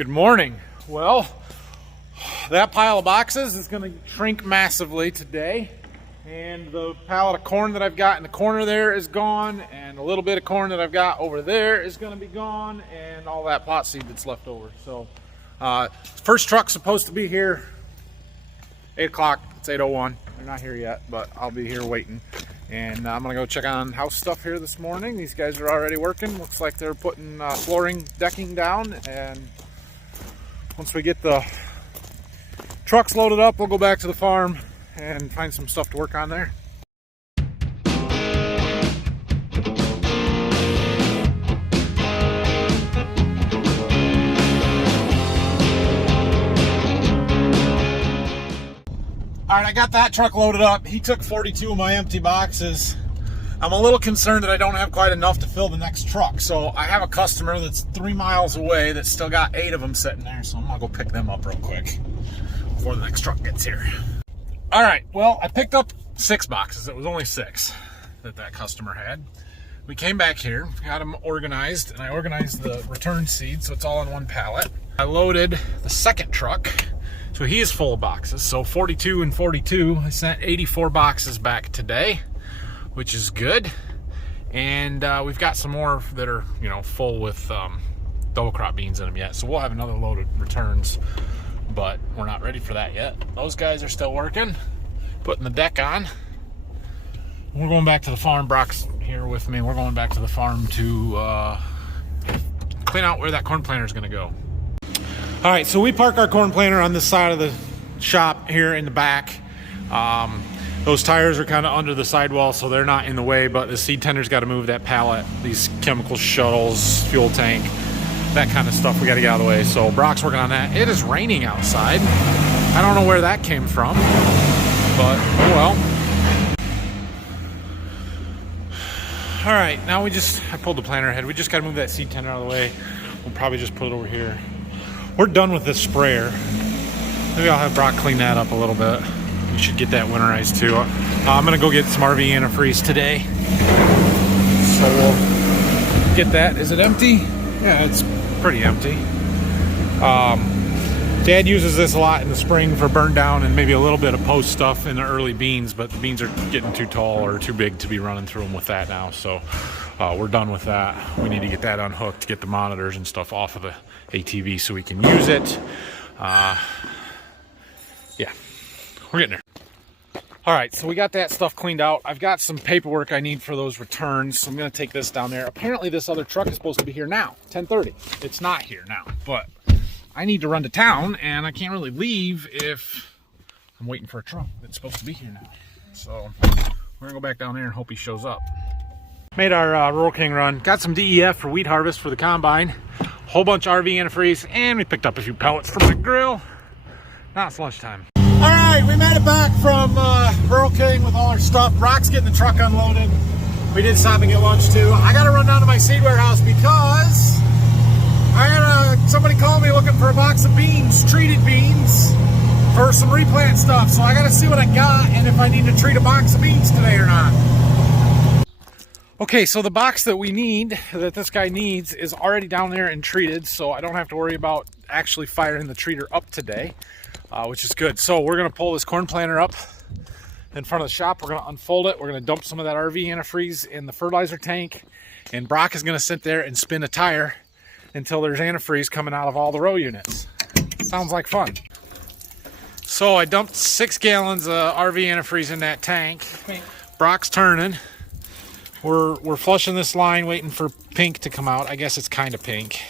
Good morning. Well, that pile of boxes is going to shrink massively today, and the pallet of corn that I've got in the corner there is gone, and a little bit of corn that I've got over there is going to be gone, and all that pot seed that's left over. So first truck's supposed to be here 8 o'clock. It's 8:01. They're not here yet, but I'll be here waiting. And I'm gonna go check on house stuff here this morning. These guys are already working. Looks like they're putting flooring decking down, and once we get the trucks loaded up, we'll go back to the farm and find some stuff to work on there. All right, I got that truck loaded up. He took 42 of my empty boxes. I'm a little concerned that I don't have quite enough to fill the next truck. So I have a customer that's 3 miles away that's still got 8 of them sitting there. So I'm gonna go pick them up real quick before the next truck gets here. All right, well, I picked up 6 boxes. It was only 6 that customer had. We came back here, got them organized, and I organized the return seed so it's all on one pallet. I loaded the second truck. So he is full of boxes. So 42 and 42, I sent 84 boxes back today, which is good. And we've got some more that are, full with double crop beans in them yet. So we'll have another load of returns, but we're not ready for that yet. Those guys are still working, putting the deck on. We're going back to the farm. Brock's here with me. We're going back to the farm to clean out where that corn planter is going to go. All right, so we park our corn planter on this side of the shop here in the back. Those tires are kind of under the sidewall, so they're not in the way, but the seed tender's got to move that pallet, these chemical shuttles, fuel tank, that kind of stuff we got to get out of the way. So Brock's working on that. It is raining outside. I don't know where that came from, but oh well. All right, now I pulled the planter ahead. We just got to move that seed tender out of the way. We'll probably just put it over here. We're done with this sprayer. Maybe I'll have Brock clean that up a little bit. We should get that winterized too. I'm gonna go get some RV antifreeze today. So we'll get that. Is it empty? Yeah, it's pretty empty. Dad uses this a lot in the spring for burn down and maybe a little bit of post stuff in the early beans, but the beans are getting too tall or too big to be running through them with that now. So we're done with that. We need to get that unhooked to get the monitors and stuff off of the ATV so we can use it. Yeah, we're getting there. All right, so we got that stuff cleaned out. I've got some paperwork I need for those returns, so I'm gonna take this down there. Apparently this other truck is supposed to be here now, 10:30. It's not here now, but I need to run to town and I can't really leave if I'm waiting for a truck that's supposed to be here now. So we're gonna go back down there and hope he shows up. Made our Rural King run. Got some DEF for wheat harvest for the combine. Whole bunch of RV antifreeze, and we picked up a few pellets for my grill. Now it's lunchtime. All right, we made it back from Rural King with all our stuff. Brock's getting the truck unloaded. We did stop and get lunch too. I gotta run down to my seed warehouse because I had somebody call me looking for a box of beans, treated beans, for some replant stuff. So I gotta see what I got and if I need to treat a box of beans today or not. Okay, so the box that this guy needs, is already down there and treated, so I don't have to worry about actually firing the treater up today, which is good. So we're gonna pull this corn planter up in front of the shop. We're gonna unfold it. We're gonna dump some of that RV antifreeze in the fertilizer tank, and Brock is gonna sit there and spin a tire until there's antifreeze coming out of all the row units. Sounds like fun. So I dumped 6 gallons of RV antifreeze in that tank. Brock's turning. We're flushing this line, waiting for pink to come out. I guess it's kind of pink.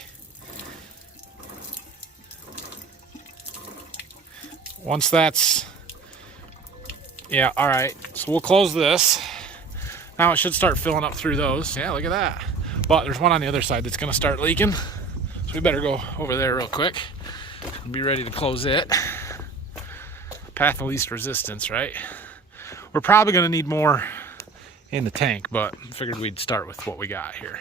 Once that's, yeah, all right. So we'll close this. Now it should start filling up through those. Yeah, look at that. But there's one on the other side that's gonna start leaking. So we better go over there real quick and be ready to close it. Path of least resistance, right? We're probably gonna need more in the tank, but figured we'd start with what we got here.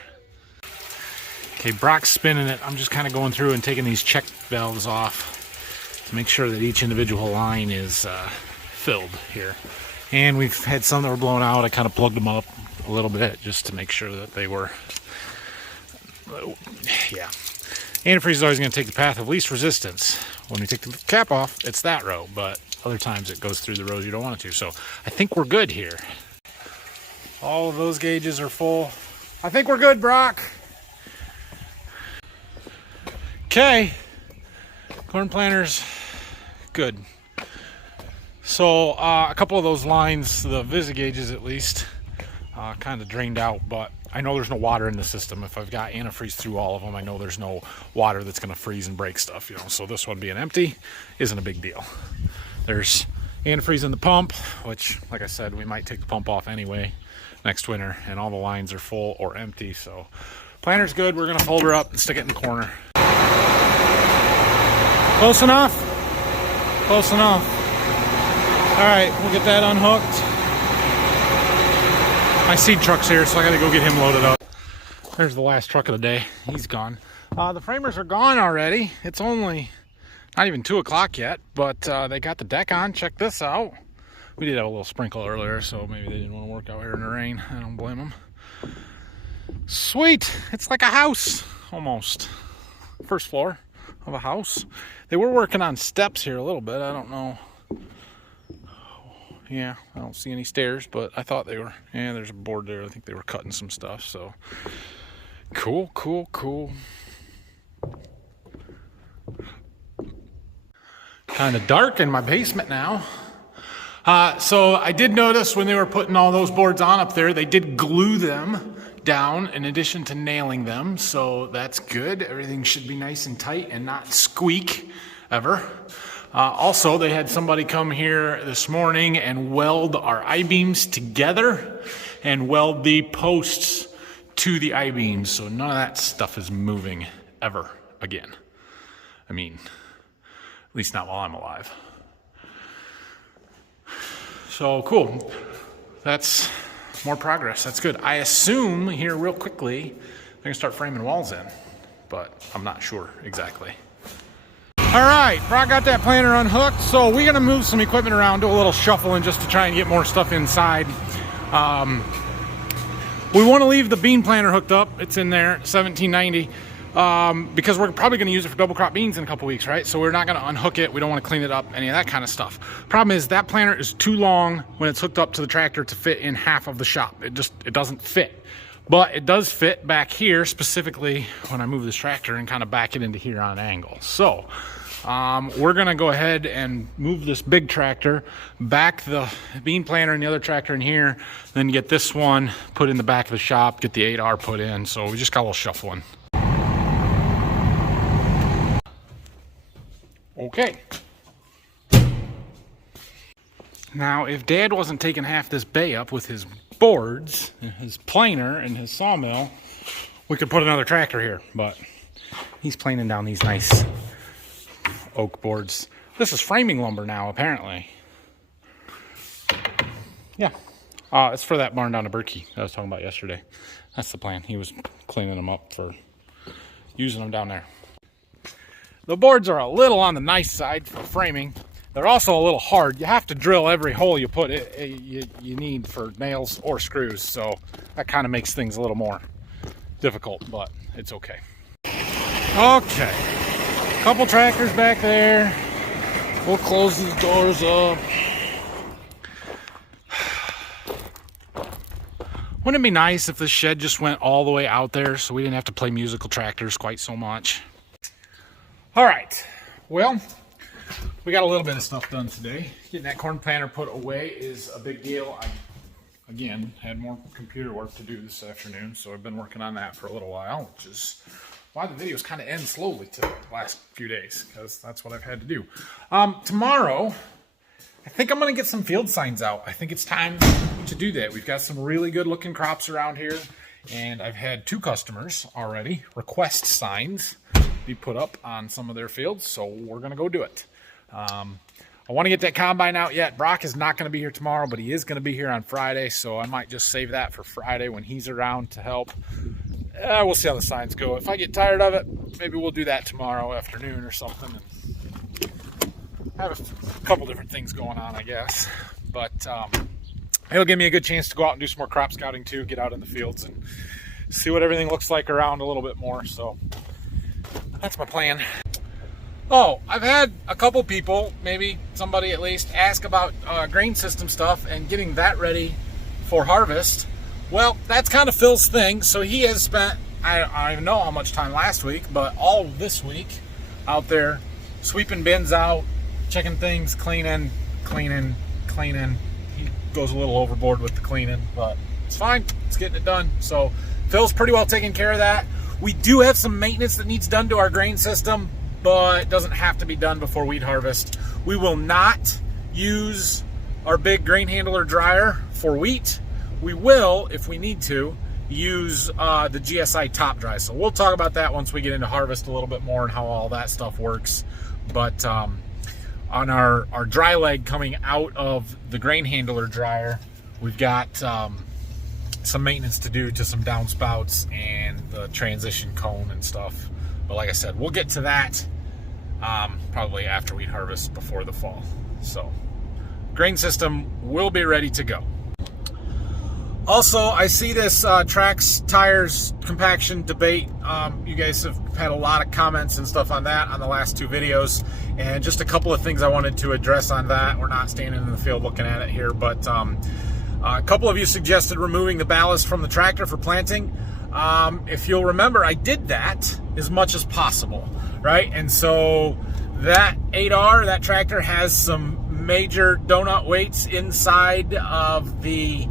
Okay, Brock's spinning it. I'm just kind of going through and taking these check valves off to make sure that each individual line is filled here. And we've had some that were blown out. I kind of plugged them up a little bit just to make sure that they were, yeah. Antifreeze is always going to take the path of least resistance. When we take the cap off, it's that row, but other times it goes through the rows you don't want it to. So I think we're good here. All of those gauges are full. I think we're good, Brock. Okay, corn planter's good. So a couple of those lines, the visi gauges at least, kind of drained out, but I know there's no water in the system. If I've got antifreeze through all of them, I know there's no water that's going to freeze and break stuff, you know. So this one being empty isn't a big deal. There's antifreeze in the pump, which, like I said, we might take the pump off anyway next winter, and all the lines are full or empty. So planter's good. We're going to fold her up and stick it in the corner. Close enough? Close enough. All right, we'll get that unhooked. My seed truck's here, so I gotta go get him loaded up. There's the last truck of the day. He's gone. The framers are gone already. It's only not even 2 o'clock yet, but they got the deck on. Check this out. We did have a little sprinkle earlier, so maybe they didn't want to work out here in the rain. I don't blame them. Sweet. It's like a house, almost. First floor of a house. They were working on steps here a little bit. I don't know. Yeah, I don't see any stairs, but I thought they were. Yeah, there's a board there. I think they were cutting some stuff, so. Cool, cool, cool. Kind of dark in my basement now. So I did notice when they were putting all those boards on up there, they did glue them down in addition to nailing them, so that's good. Everything should be nice and tight and not squeak ever. Also, they had somebody come here this morning and weld our I-beams together and weld the posts to the I-beams, so none of that stuff is moving ever again. I mean, at least not while I'm alive. So cool. That's more progress. That's good. I assume here real quickly they're gonna start framing walls in, but I'm not sure exactly. All right, Brock got that planter unhooked, so we're gonna move some equipment around, do a little shuffling just to try and get more stuff inside. We want to leave the bean planter hooked up. It's in there, $17.90, because we're probably gonna use it for double crop beans in a couple weeks, right? So we're not gonna unhook it. We don't want to clean it up, any of that kind of stuff. Problem is that planter is too long when it's hooked up to the tractor to fit in half of the shop. It doesn't fit. But it does fit back here, specifically when I move this tractor and kind of back it into here on an angle. So we're gonna go ahead and move this big tractor, back the bean planter and the other tractor in here, then get this one put in the back of the shop, get the 8R put in. So we just got a little shuffling. Okay. Now, if Dad wasn't taking half this bay up with his boards, and his planer, and his sawmill, we could put another tractor here, but he's planing down these nice oak boards. This is framing lumber now, apparently. Yeah. It's for that barn down to Berkey that I was talking about yesterday. That's the plan. He was cleaning them up for using them down there. The boards are a little on the nice side for framing. They're also a little hard. You have to drill every hole you put you need for nails or screws, so that kind of makes things a little more difficult, but it's okay. Okay, couple tractors back there. We'll close these doors up. Wouldn't it be nice if this shed just went all the way out there so we didn't have to play musical tractors quite so much? All right, well, we got a little bit of stuff done today. Getting that corn planter put away is a big deal. I, again, had more computer work to do this afternoon, so I've been working on that for a little while, which is why the videos kind of end slowly to the last few days, because that's what I've had to do. Tomorrow, I think I'm going to get some field signs out. I think it's time to do that. We've got some really good looking crops around here, and I've had 2 customers already request signs be put up on some of their fields, so we're going to go do it. I want to get that combine out yet. Brock is not going to be here tomorrow, but he is going to be here on Friday, so I might just save that for Friday when he's around to help. We'll see how the signs go. If I get tired of it, maybe we'll do that tomorrow afternoon or something. And have a couple different things going on, I guess. But it'll give me a good chance to go out and do some more crop scouting too, get out in the fields and see what everything looks like around a little bit more. So That's my plan. Oh, I've had a couple people, maybe somebody at least, ask about grain system stuff and getting that ready for harvest. Well, that's kind of Phil's thing. So he has spent, I don't even know how much time last week, but all this week out there sweeping bins out, checking things, cleaning. He goes a little overboard with the cleaning, but it's fine. It's getting it done. So Phil's pretty well taking care of that. We do have some maintenance that needs done to our grain system, but it doesn't have to be done before wheat harvest. We will not use our big grain handler dryer for wheat. We will, if we need to, use the GSI top dry. So we'll talk about that once we get into harvest a little bit more and how all that stuff works. But on our dry leg coming out of the grain handler dryer, we've got some maintenance to do to some downspouts and the transition cone and stuff. But like I said, we'll get to that probably after wheat harvest before the fall. So grain system will be ready to go. Also, I see this tracks, tires, compaction debate. You guys have had a lot of comments and stuff on that on the last two videos. And just a couple of things I wanted to address on that. We're not standing in the field looking at it here, but a couple of you suggested removing the ballast from the tractor for planting. If you'll remember, I did that as much as possible, right? And so that 8R, that tractor has some major donut weights inside of the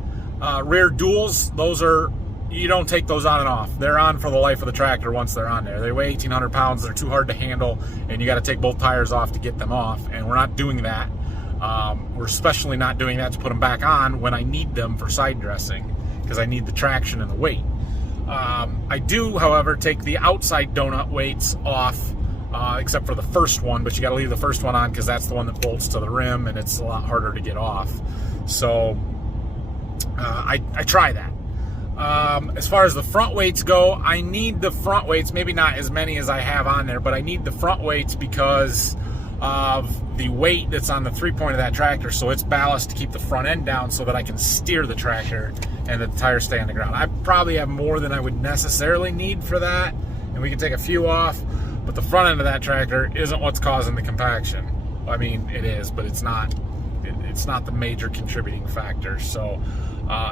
rear duals. Those are, you don't take those on and off. They're on for the life of the tractor once they're on there. They weigh 1,800 pounds. They're too hard to handle, and you got to take both tires off to get them off, and we're not doing that. We're especially not doing that to put them back on when I need them for side dressing, because I need the traction and the weight. I do, however, take the outside donut weights off, except for the first one, but you got to leave the first one on because that's the one that bolts to the rim and it's a lot harder to get off. So I try that. As far as the front weights go, I need the front weights, maybe not as many as I have on there, but I need the front weights because of the weight that's on the 3-point of that tractor. So it's ballast to keep the front end down so that I can steer the tractor and the tires stay on the ground. I probably have more than I would necessarily need for that, and we can take a few off, but the front end of that tractor isn't what's causing the compaction. I mean, it is, but it's not the major contributing factor. So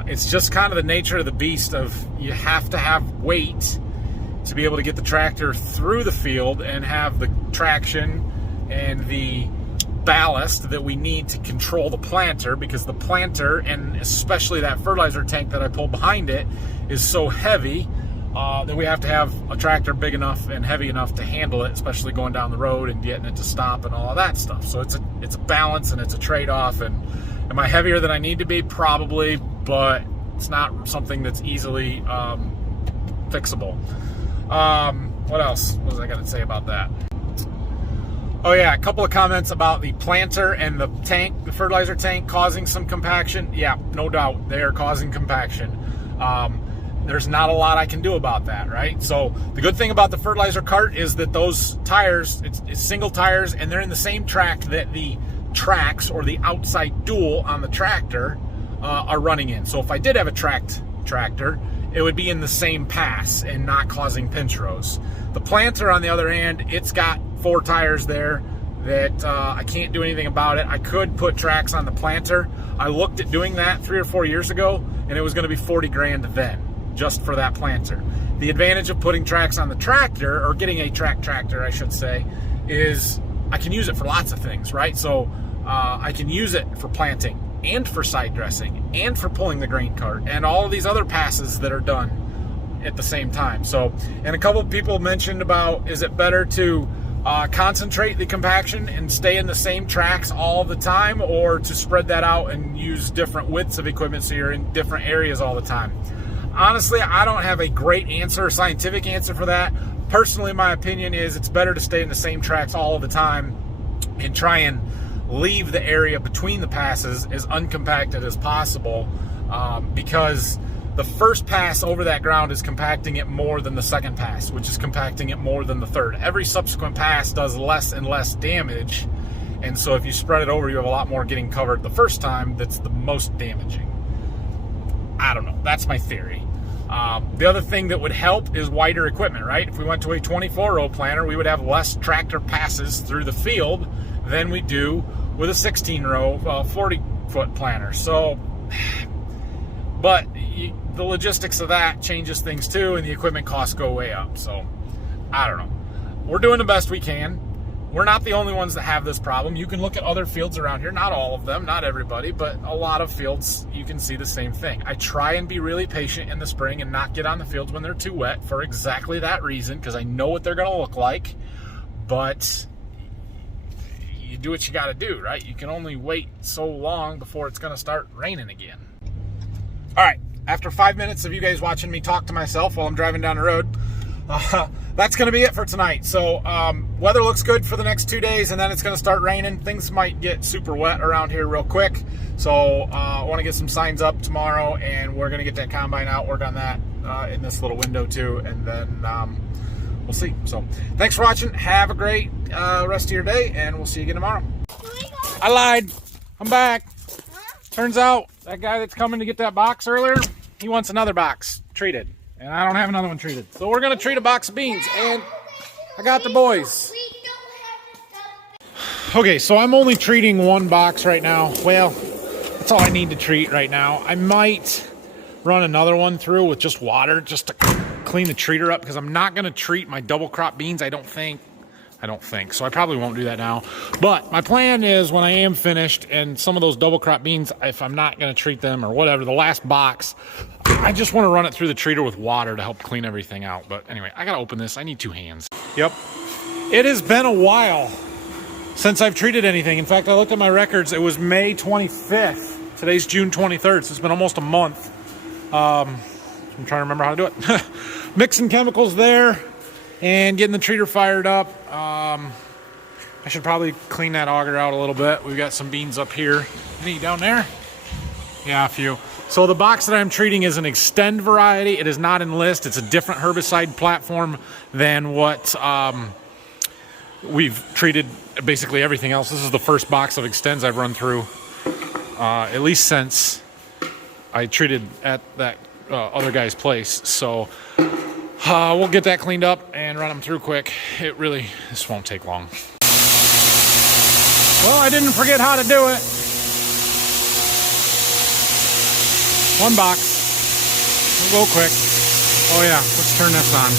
it's just kind of the nature of the beast of you have to have weight to be able to get the tractor through the field and have the traction and the ballast that we need to control the planter, because the planter, and especially that fertilizer tank that I pull behind it, is so heavy that we have to have a tractor big enough and heavy enough to handle it, especially going down the road and getting it to stop and all of that stuff. So it's a balance and it's a trade-off. And am I heavier than I need to be? Probably, but it's not something that's easily fixable. What else was I going to say about that? Oh yeah, a couple of comments about the planter and the tank, the fertilizer tank, causing some compaction. Yeah, no doubt, they are causing compaction. There's not a lot I can do about that, right? So the good thing about the fertilizer cart is that those tires, it's single tires, and they're in the same track that the tracks or the outside dual on the tractor are running in. So if I did have a tracked tractor, it would be in the same pass and not causing pinch rows. The planter, on the other hand, it's got 4 tires there that I can't do anything about it. I could put tracks on the planter. I looked at doing that 3 or 4 years ago, and it was going to be 40 grand then, just for that planter. The advantage of putting tracks on the tractor, or getting a track tractor, I should say, is I can use it for lots of things, right? So I can use it for planting, and for side dressing, and for pulling the grain cart, and all of these other passes that are done at the same time. So, and a couple of people mentioned about, is it better to concentrate the compaction and stay in the same tracks all the time, or to spread that out and use different widths of equipment so you're in different areas all the time? Honestly, I don't have a great answer, a scientific answer for that. Personally, my opinion is it's better to stay in the same tracks all of the time and try and leave the area between the passes as uncompacted as possible, because the first pass over that ground is compacting it more than the second pass, which is compacting it more than the third. Every subsequent pass does less and less damage, and so if you spread it over, you have a lot more getting covered the first time that's the most damaging. I don't know. That's my theory. The other thing that would help is wider equipment, right? If we went to a 24-row planter, we would have less tractor passes through the field than we do with a 16-row 40-foot planter. So, but the logistics of that changes things too, and the equipment costs go way up. So, I don't know. We're doing the best we can. We're not the only ones that have this problem. You can look at other fields around here, not all of them, not everybody, but a lot of fields you can see the same thing. I try and be really patient in the spring and not get on the fields when they're too wet for exactly that reason, because I know what they're going to look like. But you do what you got to do, right? You can only wait so long before it's going to start raining again. All right, after 5 minutes of you guys watching me talk to myself while I'm driving down the road, that's going to be it for tonight. So weather looks good for the next 2 days, and then it's going to start raining. Things might get super wet around here real quick. So I want to get some signs up tomorrow, and we're going to get that combine out, work on that in this little window too, and then we'll see. So thanks for watching. Have a great rest of your day, and we'll see you again tomorrow. I lied. I'm back. Turns out that guy that's coming to get that box earlier, he wants another box treated. And I don't have another one treated. So we're going to treat a box of beans. And I got the boys. Okay, so I'm only treating one box right now. Well, that's all I need to treat right now. I might run another one through with just water just to clean the treater up, because I'm not going to treat my double crop beans, I don't think. So I probably won't do that now. But my plan is, when I am finished and some of those double crop beans, if I'm not going to treat them or whatever, the last box, I just want to run it through the treater with water to help clean everything out. But anyway, I got to open this. I need 2 hands. Yep. It has been a while since I've treated anything. In fact, I looked at my records. It was May 25th. Today's June 23rd, so it's been almost a month. I'm trying to remember how to do it. Mixing chemicals there and getting the treater fired up. I should probably clean that auger out a little bit. We've got some beans up here. Any down there? Yeah, a few. So the box that I'm treating is an Extend variety. It is not Enlist. It's a different herbicide platform than what we've treated basically everything else. This is the first box of Extends I've run through, at least since I treated at that other guy's place. So we'll get that cleaned up and run them through quick. This won't take long. Well, I didn't forget how to do it. One box. We'll go quick. Oh yeah, let's turn this on.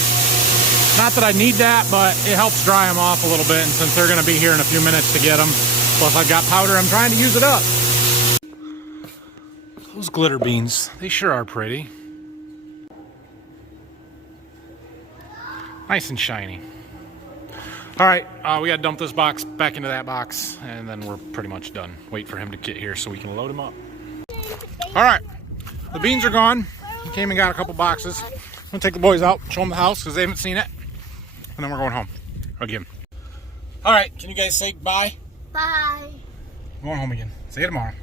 Not that I need that, but it helps dry them off a little bit, and since they're going to be here in a few minutes to get them, plus I've got powder, I'm trying to use it up. Those glitter beans, they sure are pretty. Nice and shiny. All right, we got to dump this box back into that box, and then we're pretty much done. Wait for him to get here so we can load him up. All right, the beans are gone. He came and got a couple boxes. I'm gonna take the boys out, show them the house because they haven't seen it, and then we're going home again. All right, can you guys say bye? Bye. I'm going home again. See you tomorrow.